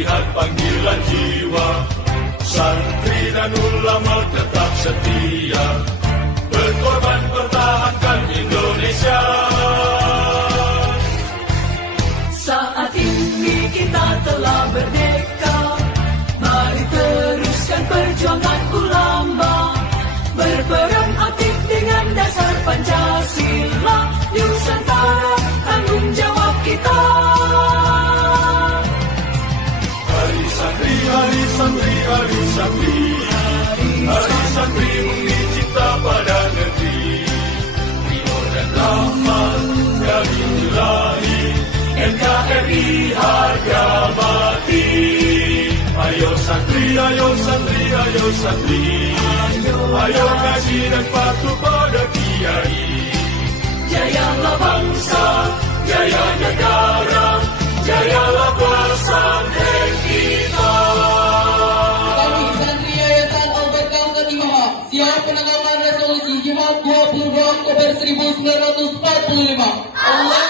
lihat panggilan jiwa. Santri dan ulama tetap setia, berkorban pertahankan Indonesia. Saat ini kita telah merdeka, mari teruskan perjuangan ulama, berperan aktif dengan dasar Pancasila, Nusantara tanggung jawab kita. Hari santri, hari santri, hari santri, hari santri murni cinta pada negeri. Rio dan rahmat dari Ilahi, NKRI harga mati. Ayo santri, ayo santri, ayo santri, ayo ngaji dan patuh pada kiai. Jayalah bangsa, jaya negara, jayalah pesantren kita. Kami santri Yayasan Al-Berkah Katimah siap menanggapi resolusi Jumat 22 Oktober 1945. Allah